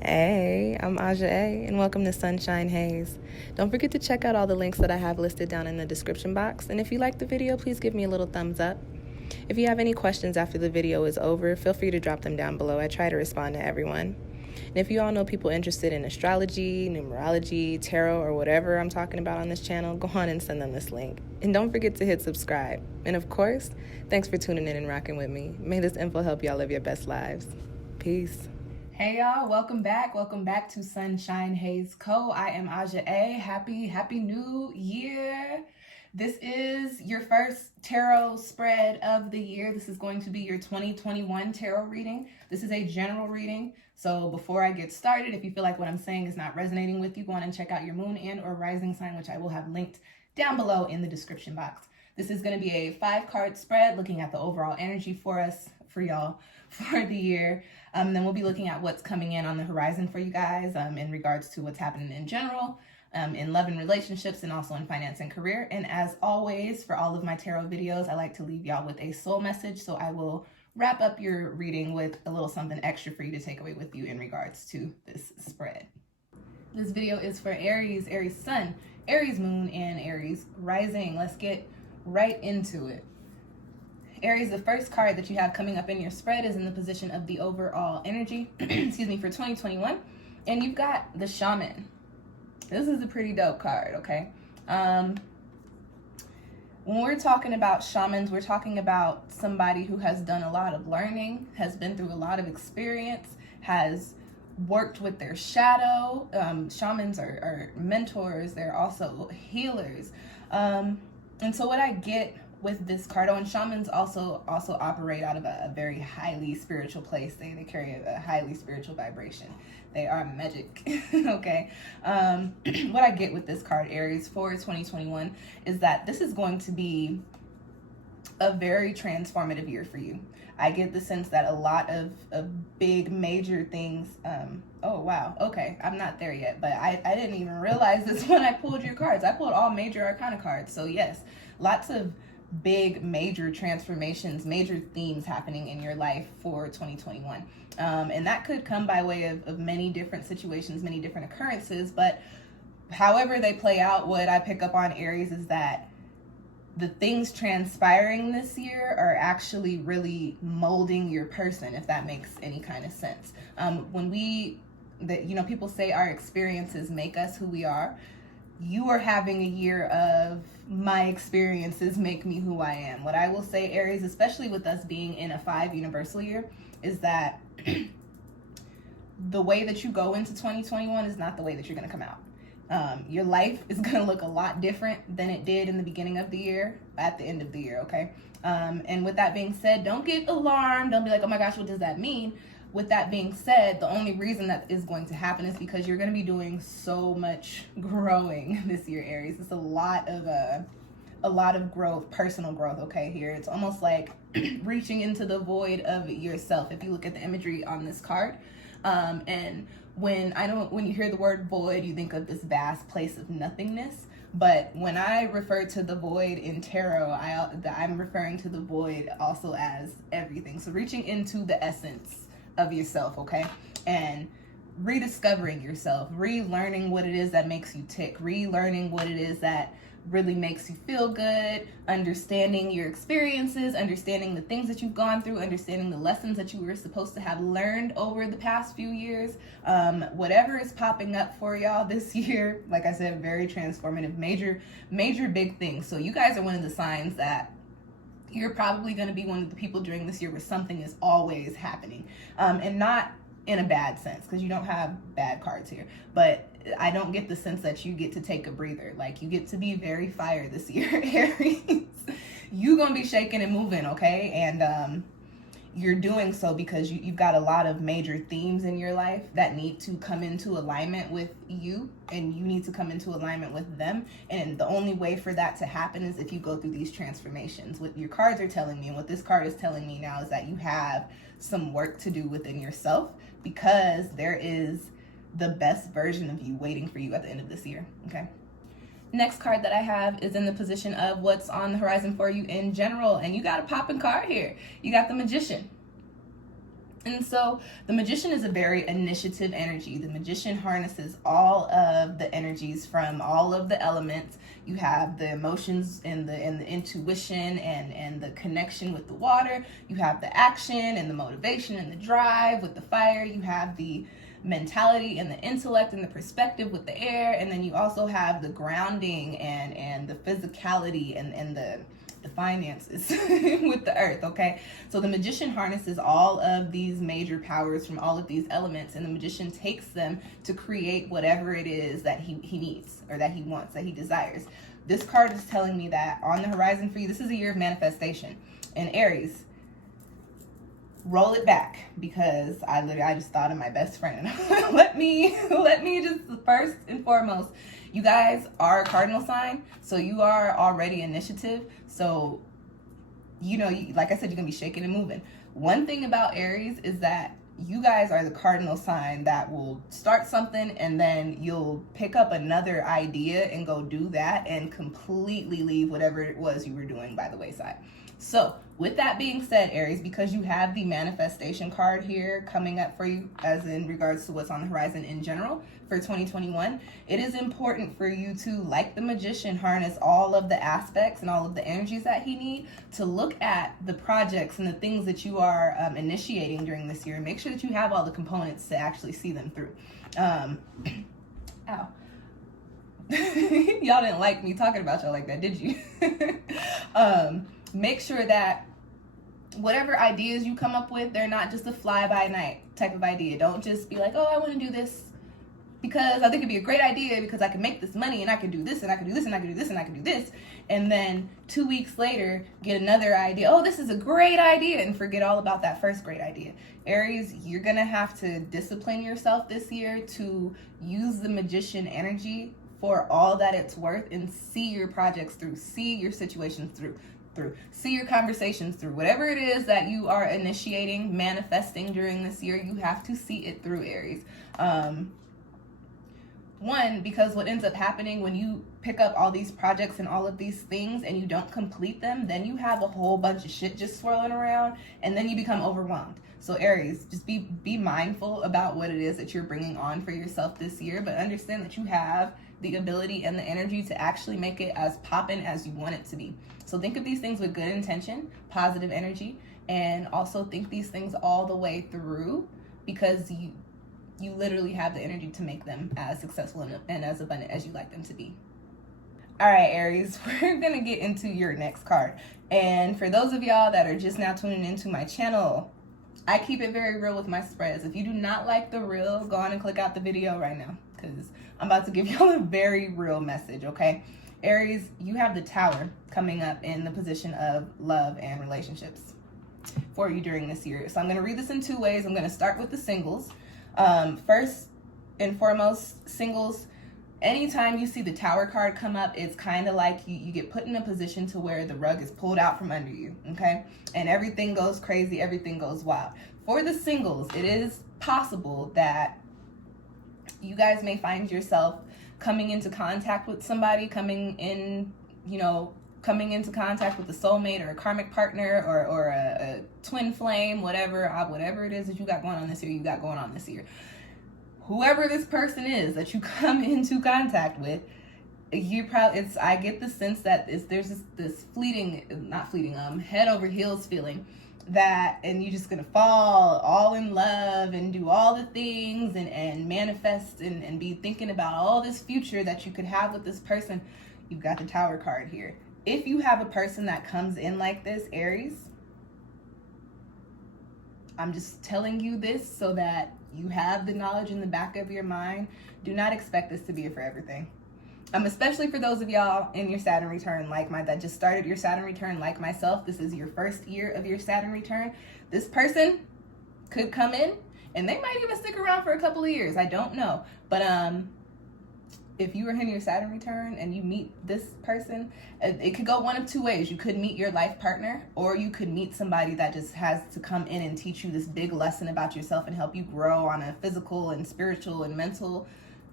Hey, I'm Aja A, and welcome to Sunshine Haze. Don't forget to check out all the links that I have listed down in the description box, and if you like the video, please give me a little thumbs up. If you have any questions after the video is over, feel free to drop them down below. I try to respond to everyone. And if you all know people interested in astrology, numerology, tarot, or whatever I'm talking about on this channel, go on and send them this link. And don't forget to hit subscribe. And of course, thanks for tuning in and rocking with me. May this info help y'all live your best lives. Peace. Hey y'all, welcome back to SunshinehazeCo. I am Aja A. Happy new year. This is your first tarot spread of the year. This is going to be your 2021 tarot reading. This is a general reading. So before I get started, if you feel like what I'm saying is not resonating with you, go on and check out your moon and or rising sign, which I will have linked down below in the description box. This is going to be a 5-card spread looking at the overall energy for us, for y'all, for the year. Then we'll be looking at what's coming in on the horizon for you guys in regards to what's happening in general, in love and relationships, and also in finance and career. And as always, for all of my tarot videos, I like to leave y'all with a soul message. So I will wrap up your reading with a little something extra for you to take away with you in regards to this spread. This video is for Aries, Aries Sun, Aries Moon, and Aries Rising. Let's get right into it. Aries, the first card that you have coming up in your spread is in the position of the overall energy, excuse me, for 2021. And you've got the Shaman. This is a pretty dope card, okay? When we're talking about shamans, we're talking about somebody who has done a lot of learning, has been through a lot of experience, has worked with their shadow. Shamans are mentors. They're also healers. And so what I get with this card, and shamans also operate out of a very highly spiritual place. They carry a highly spiritual vibration. They are magic. Okay. What I get with this card, Aries, for 2021 is that this is going to be a very transformative year for you. I get the sense that a lot of big major things, oh wow, okay, I'm not there yet, but I didn't even realize this when I pulled your cards. I pulled all major arcana cards. So yes, lots of big major transformations, major themes happening in your life for 2021. And that could come by way of many different situations, many different occurrences, but however they play out, what I pick up on, Aries, is that the things transpiring this year are actually really molding your person, if that makes any kind of sense. People say our experiences make us who we are. You are having a year of my experiences make me who I am. What I will say, Aries, especially with us being in a 5 universal year, is that the way that you go into 2021 is not the way that you're going to come out. Your life is going to look a lot different than it did in the beginning of the year, at the end of the year, okay? And with that being said, don't get alarmed. Don't be like, oh my gosh, what does that mean? With that being said, the only reason that is going to happen is because you're going to be doing so much growing this year, Aries. It's a lot of growth, personal growth, okay, here. It's almost like reaching into the void of yourself. If you look at the imagery on this card, and when you hear the word void, you think of this vast place of nothingness. But when I refer to the void in tarot, I'm referring to the void also as everything. So reaching into the essence of yourself, okay? And rediscovering yourself, relearning what it is that makes you tick, relearning what it is that really makes you feel good, understanding your experiences, understanding the things that you've gone through, understanding the lessons that you were supposed to have learned over the past few years. Whatever is popping up for y'all this year, like I said, very transformative, major big things. So you guys are one of the signs that you're probably going to be one of the people during this year where something is always happening, and not in a bad sense, because you don't have bad cards here, but I don't get the sense that you get to take a breather. Like, you get to be very fire this year, Aries. You gonna be shaking and moving, okay? And you're doing so because you've got a lot of major themes in your life that need to come into alignment with you, and you need to come into alignment with them. And the only way for that to happen is if you go through these transformations. What your cards are telling me, and what this card is telling me now, is that you have some work to do within yourself, because there is the best version of you waiting for you at the end of this year, okay? Next card that I have is in the position of what's on the horizon for you in general, and you got a popping card here. You got the Magician. And so the Magician is a very initiative energy. The Magician harnesses all of the energies from all of the elements. You have the emotions and the intuition and the connection with the water. You have the action and the motivation and the drive with the fire. You have the mentality and the intellect and the perspective with the air. And then you also have the grounding and the physicality and the finances with the earth. Okay, so the Magician harnesses all of these major powers from all of these elements, and the Magician takes them to create whatever it is that he needs, or that he wants, that he desires. This card is telling me that on the horizon for you, this is a year of manifestation. And Aries, roll it back, because I just thought of my best friend. let me just, first and foremost, you guys are a cardinal sign, so you are already initiative. So, like I said, you're gonna be shaking and moving. One thing about Aries is that you guys are the cardinal sign that will start something, and then you'll pick up another idea and go do that and completely leave whatever it was you were doing by the wayside. So with that being said, Aries, because you have the manifestation card here coming up for you, as in regards to what's on the horizon in general for 2021, it is important for you to, like the Magician, harness all of the aspects and all of the energies that he needs to look at the projects and the things that you are initiating during this year, and make sure that you have all the components to actually see them through. Ow. Y'all didn't like me talking about y'all like that, did you? Make sure that whatever ideas you come up with, they're not just a fly-by-night type of idea. Don't just be like, oh, I want to do this because I think it'd be a great idea because I can make this money and I can do this and I can do this and I can do this and I can do this. And then 2 weeks later, get another idea. Oh, this is a great idea, and forget all about that first great idea. Aries, you're going to have to discipline yourself this year to use the Magician energy for all that it's worth, and see your projects through, see your situations through, see your conversations through. Whatever it is that you are initiating, manifesting during this year, you have to see it through, Aries. One, because what ends up happening when you pick up all these projects and all of these things and you don't complete them, then you have a whole bunch of shit just swirling around, and then you become overwhelmed. So Aries, just be mindful about what it is that you're bringing on for yourself this year, but understand that you have the ability and the energy to actually make it as poppin' as you want it to be. So think of these things with good intention, positive energy, and also think these things all the way through, because you literally have the energy to make them as successful and as abundant as you like them to be. All right, Aries, we're gonna get into your next card. And for those of y'all that are just now tuning into my channel, I keep it very real with my spreads. If you do not like the real, go on and click out the video right now, because I'm about to give y'all a very real message, okay? Aries, you have the Tower coming up in the position of love and relationships for you during this year. So I'm gonna read this in two ways. I'm gonna start with the singles. First and foremost, singles, anytime you see the Tower card come up, it's kind of like you get put in a position to where the rug is pulled out from under you, okay? And everything goes crazy, everything goes wild. For the singles, it is possible that you guys may find yourself coming into contact with somebody, coming into contact with a soulmate or a karmic partner or a twin flame, whatever it is that you got going on this year, Whoever this person is that you come into contact with, I get the sense that there's this head over heels feeling that, and you're just gonna fall all in love and do all the things and manifest and be thinking about all this future that you could have with this person. You've got the Tower card here. If you have a person that comes in like this, Aries, I'm just telling you this so that you have the knowledge in the back of your mind. Do not expect this to be a forever thing. Especially for those of y'all in your Saturn return that just started your Saturn return like myself. This is your first year of your Saturn return. This person could come in and they might even stick around for a couple of years. I don't know. But if you were in your Saturn return and you meet this person, it could go one of two ways. You could meet your life partner, or you could meet somebody that just has to come in and teach you this big lesson about yourself and help you grow on a physical and spiritual and mental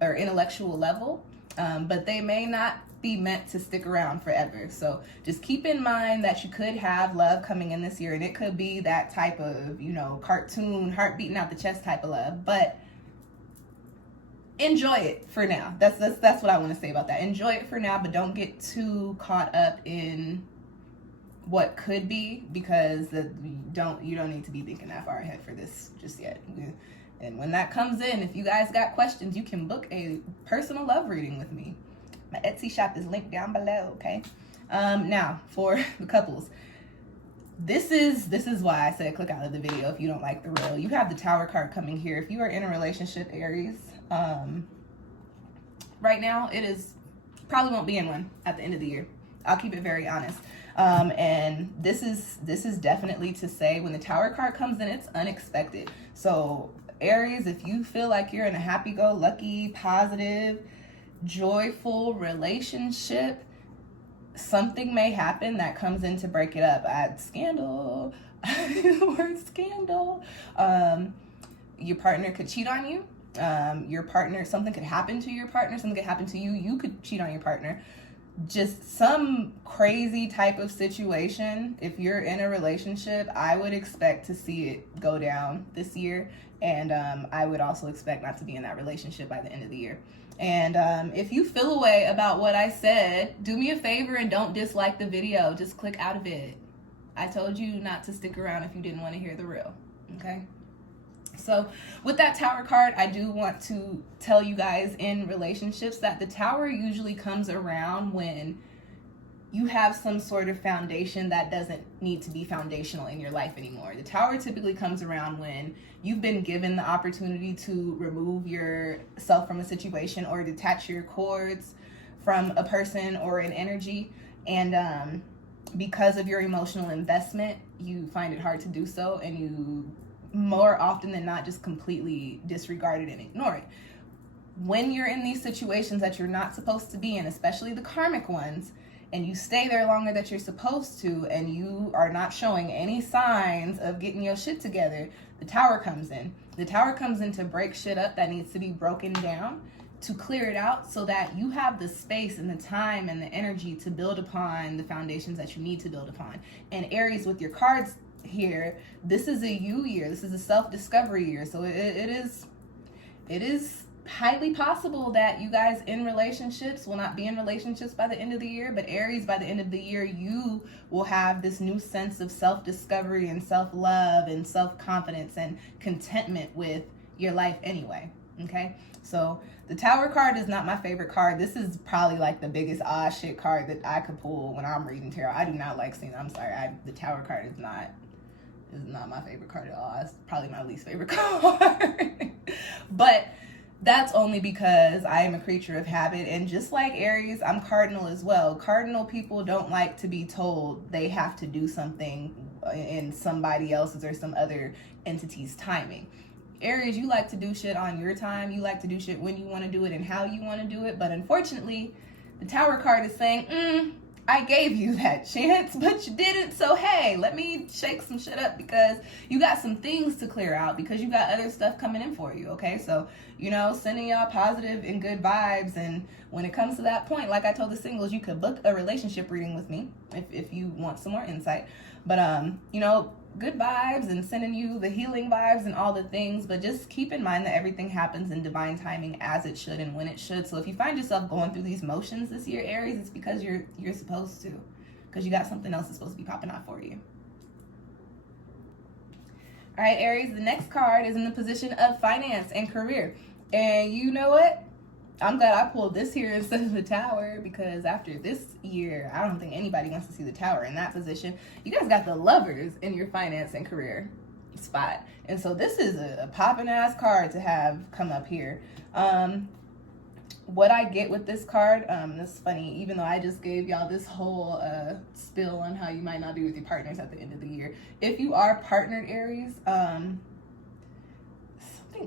or intellectual level, but they may not be meant to stick around forever. So just keep in mind that you could have love coming in this year, and it could be that type of, you know, cartoon, heart beating out the chest type of love, but enjoy it for now. That's what I want to say about that. Enjoy it for now, but don't get too caught up in what could be, because you don't need to be thinking that far ahead for this just yet. And when that comes in, if you guys got questions, you can book a personal love reading with me. My Etsy shop is linked down below, okay? Now, for the couples, this is why I said click out of the video if you don't like the real. You have the Tower card coming here. If you are in a relationship, Aries, right now, it is probably won't be in one at the end of the year. I'll keep it very honest. And this is definitely to say when the Tower card comes in, it's unexpected. So Aries, if you feel like you're in a happy-go-lucky, positive, joyful relationship, something may happen that comes in to break it up. Scandal. The word scandal. Your partner could cheat on you. Your partner, something could happen to your partner, something could happen to you. You could cheat on your partner. Just some crazy type of situation. If you're in a relationship, I would expect to see it go down this year. And I would also expect not to be in that relationship by the end of the year. And if you feel a way about what I said, do me a favor and don't dislike the video. Just click out of it. I told you not to stick around if you didn't want to hear the real. Okay? So with that Tower card, I do want to tell you guys in relationships that the Tower usually comes around when you have some sort of foundation that doesn't need to be foundational in your life anymore. The Tower typically comes around when you've been given the opportunity to remove yourself from a situation or detach your cords from a person or an energy. And because of your emotional investment, you find it hard to do so, and you more often than not just completely disregard it and ignore it. When you're in these situations that you're not supposed to be in, especially the karmic ones, and you stay there longer than you're supposed to, and you are not showing any signs of getting your shit together, the Tower comes in. The Tower comes in to break shit up that needs to be broken down, to clear it out so that you have the space and the time and the energy to build upon the foundations that you need to build upon. And Aries, with your cards here, this is a you year. This is a self-discovery year. So it is highly possible that you guys in relationships will not be in relationships by the end of the year, but Aries, by the end of the year, you will have this new sense of self-discovery and self-love and self-confidence and contentment with your life anyway. Okay, so the Tower card is not my favorite card. This is probably like the biggest shit card that I could pull when I'm reading tarot. I do not like seeing. I'm sorry. The Tower card is not my favorite card at all. It's probably my least favorite card. But that's only because I am a creature of habit, and just like Aries, I'm cardinal as well. Cardinal people don't like to be told they have to do something in somebody else's or some other entity's timing. Aries, you like to do shit on your time. You like to do shit when you want to do it and how you want to do it. But unfortunately, the Tower card is saying, I gave you that chance, but you didn't. So, hey, let me shake some shit up because you got some things to clear out, because you got other stuff coming in for you, okay? So, you know, sending y'all positive and good vibes. And when it comes to that point, like I told the singles, you could book a relationship reading with me if you want some more insight. But, you know, good vibes and sending you the healing vibes and all the things, but just keep in mind that everything happens in divine timing as it should and when it should. So if you find yourself going through these motions this year, Aries, it's because you're supposed to, because you got something else that's supposed to be popping out for you. All right, Aries, the next card is in the position of finance and career. And you know what? I'm glad I pulled this here instead of the Tower, because after this year, I don't think anybody wants to see the Tower in that position. You guys got the Lovers in your finance and career spot. And so this is a popping ass card to have come up here. What I get with this card, this is funny, even though I just gave y'all this whole spill on how you might not be with your partners at the end of the year. If you are partnered, Aries, something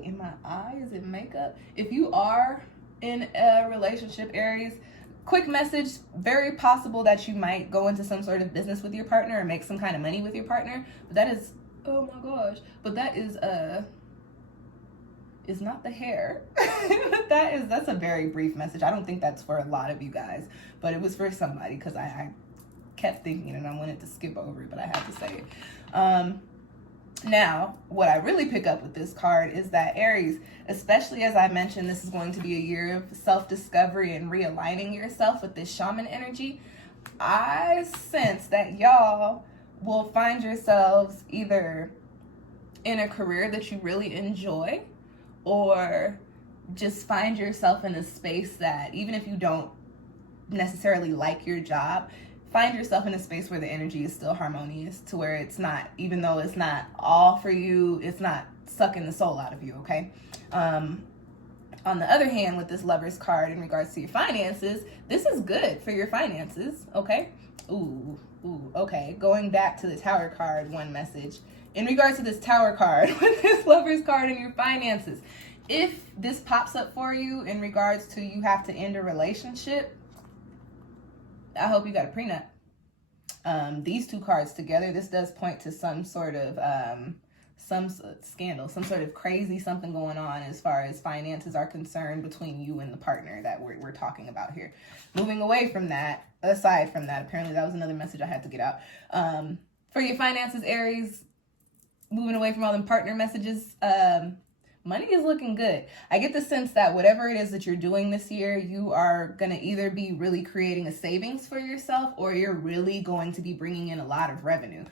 in my eye, is it makeup? If you are in a relationship, Aries, quick message, very possible that you might go into some sort of business with your partner or make some kind of money with your partner, but that is, oh my gosh, but that is is not the hair. That's a very brief message. I don't think that's for a lot of you guys, but it was for somebody because I kept thinking it and I wanted to skip over it, but I had to say it. Now, what I really pick up with this card is that Aries, especially as I mentioned, this is going to be a year of self-discovery and realigning yourself with this shaman energy. I sense that y'all will find yourselves either in a career that you really enjoy, or just find yourself in a space that, even if you don't necessarily like your job, find yourself in a space where the energy is still harmonious, to where it's not, even though it's not all for you, it's not sucking the soul out of you, okay? On the other hand, with this Lover's card in regards to your finances, this is good for your finances, okay? Ooh, okay. Going back to the Tower card, one message. In regards to this Tower card, with this Lover's card and your finances, if this pops up for you in regards to you have to end a relationship, I hope you got a prenup. These two cards together, this does point to some sort of some scandal, some sort of crazy something going on as far as finances are concerned between you and the partner that we're talking about here. Moving away from that, aside from that, apparently that was another message I had to get out. For your finances, Aries, moving away from all them partner messages, money is looking good. I get the sense that whatever it is that you're doing this year, you are going to either be really creating a savings for yourself, or you're really going to be bringing in a lot of revenue,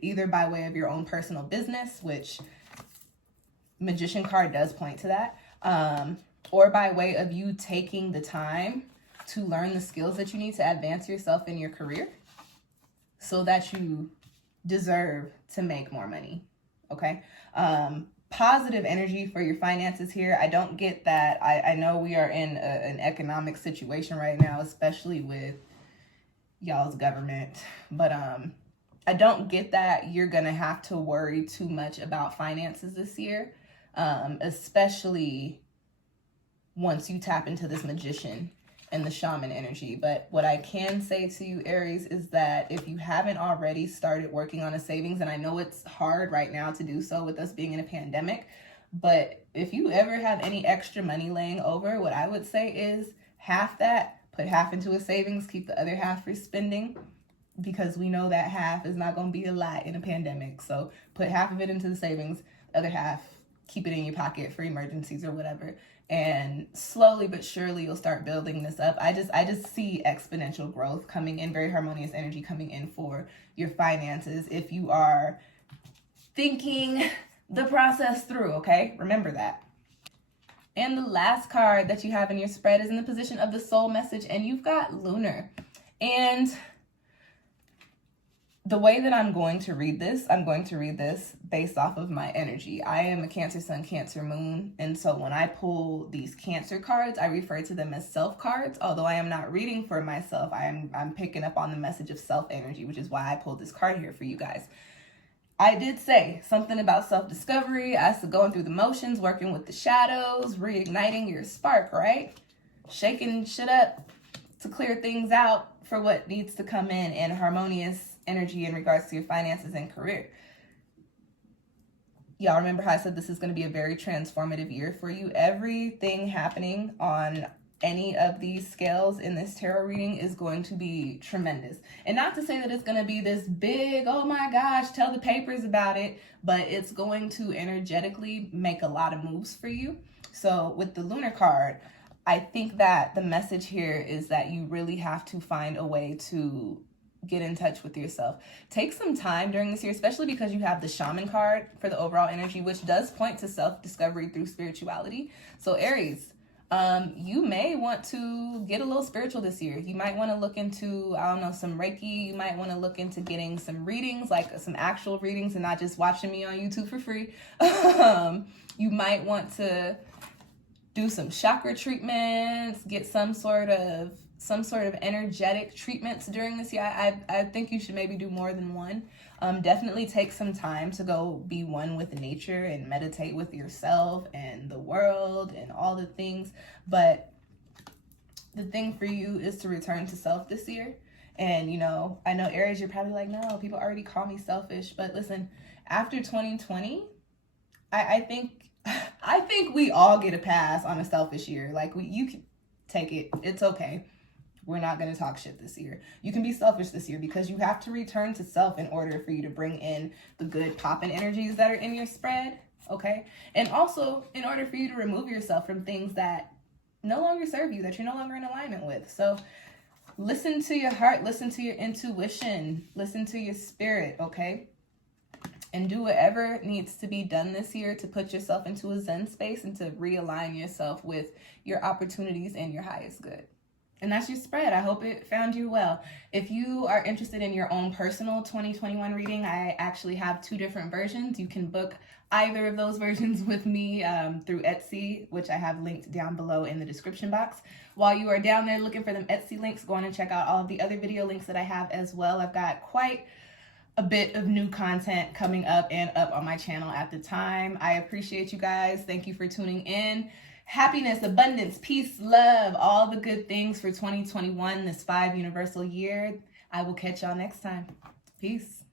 either by way of your own personal business, which Magician card does point to that, or by way of you taking the time to learn the skills that you need to advance yourself in your career so that you deserve to make more money, okay? Positive energy for your finances here. I don't get that. I know we are in an economic situation right now, especially with y'all's government, but I don't get that you're gonna have to worry too much about finances this year, especially once you tap into this Magician and the shaman energy. But what I can say to you, Aries, is that if you haven't already started working on a savings, and I know it's hard right now to do so with us being in a pandemic, but if you ever have any extra money laying over, what I would say is half that, put half into a savings, keep the other half for spending, because we know that half is not going to be a lot in a pandemic. So put half of it into the savings, the other half, keep it in your pocket for emergencies or whatever. And slowly but surely you'll start building this up. I just see exponential growth coming in, very harmonious energy coming in for your finances if you are thinking the process through, okay? Remember that. And the last card that you have in your spread is in the position of the soul message, and you've got Lunar. And the way that I'm going to read this based off of my energy. I am a Cancer Sun, Cancer Moon, and so when I pull these Cancer cards, I refer to them as self cards. Although I am not reading for myself, I'm picking up on the message of self energy, which is why I pulled this card here for you guys. I did say something about self-discovery, as to going through the motions, working with the shadows, reigniting your spark, right? Shaking shit up to clear things out for what needs to come in, and harmonious energy in regards to your finances and career. Y'all remember how I said this is going to be a very transformative year for you? Everything happening on any of these scales in this tarot reading is going to be tremendous. And not to say that it's going to be this big, oh my gosh, tell the papers about it, but it's going to energetically make a lot of moves for you. So with the Lunar card, I think that the message here is that you really have to find a way to get in touch with yourself. Take some time during this year, especially because you have the Shaman card for the overall energy, which does point to self-discovery through spirituality. So Aries, you may want to get a little spiritual this year. You might want to look into, I don't know, some Reiki. You might want to look into getting some readings, like some actual readings, and not just watching me on YouTube for free. You might want to do some chakra treatments, get some sort of energetic treatments during this year. I think you should maybe do more than one. Definitely take some time to go be one with nature and meditate with yourself and the world and all the things. But the thing for you is to return to self this year. And, you know, I know Aries, you're probably like, no, people already call me selfish. But listen, after 2020, I think I think we all get a pass on a selfish year. Like, you can take it. It's okay. We're not going to talk shit this year. You can be selfish this year because you have to return to self in order for you to bring in the good popping energies that are in your spread. Okay. And also in order for you to remove yourself from things that no longer serve you, that you're no longer in alignment with. So listen to your heart, listen to your intuition, listen to your spirit. Okay. And do whatever needs to be done this year to put yourself into a Zen space and to realign yourself with your opportunities and your highest good. And that's your spread. I hope it found you well. If you are interested in your own personal 2021 reading, I actually have 2 different versions. You can book either of those versions with me through Etsy, which I have linked down below in the description box. While you are down there looking for them Etsy links, go on and check out all of the other video links that I have as well. I've got quite a bit of new content coming up and up on my channel at the time. I appreciate you guys. Thank you for tuning in. Happiness, abundance, peace, love, all the good things for 2021, this 5 universal year. I will catch y'all next time. Peace.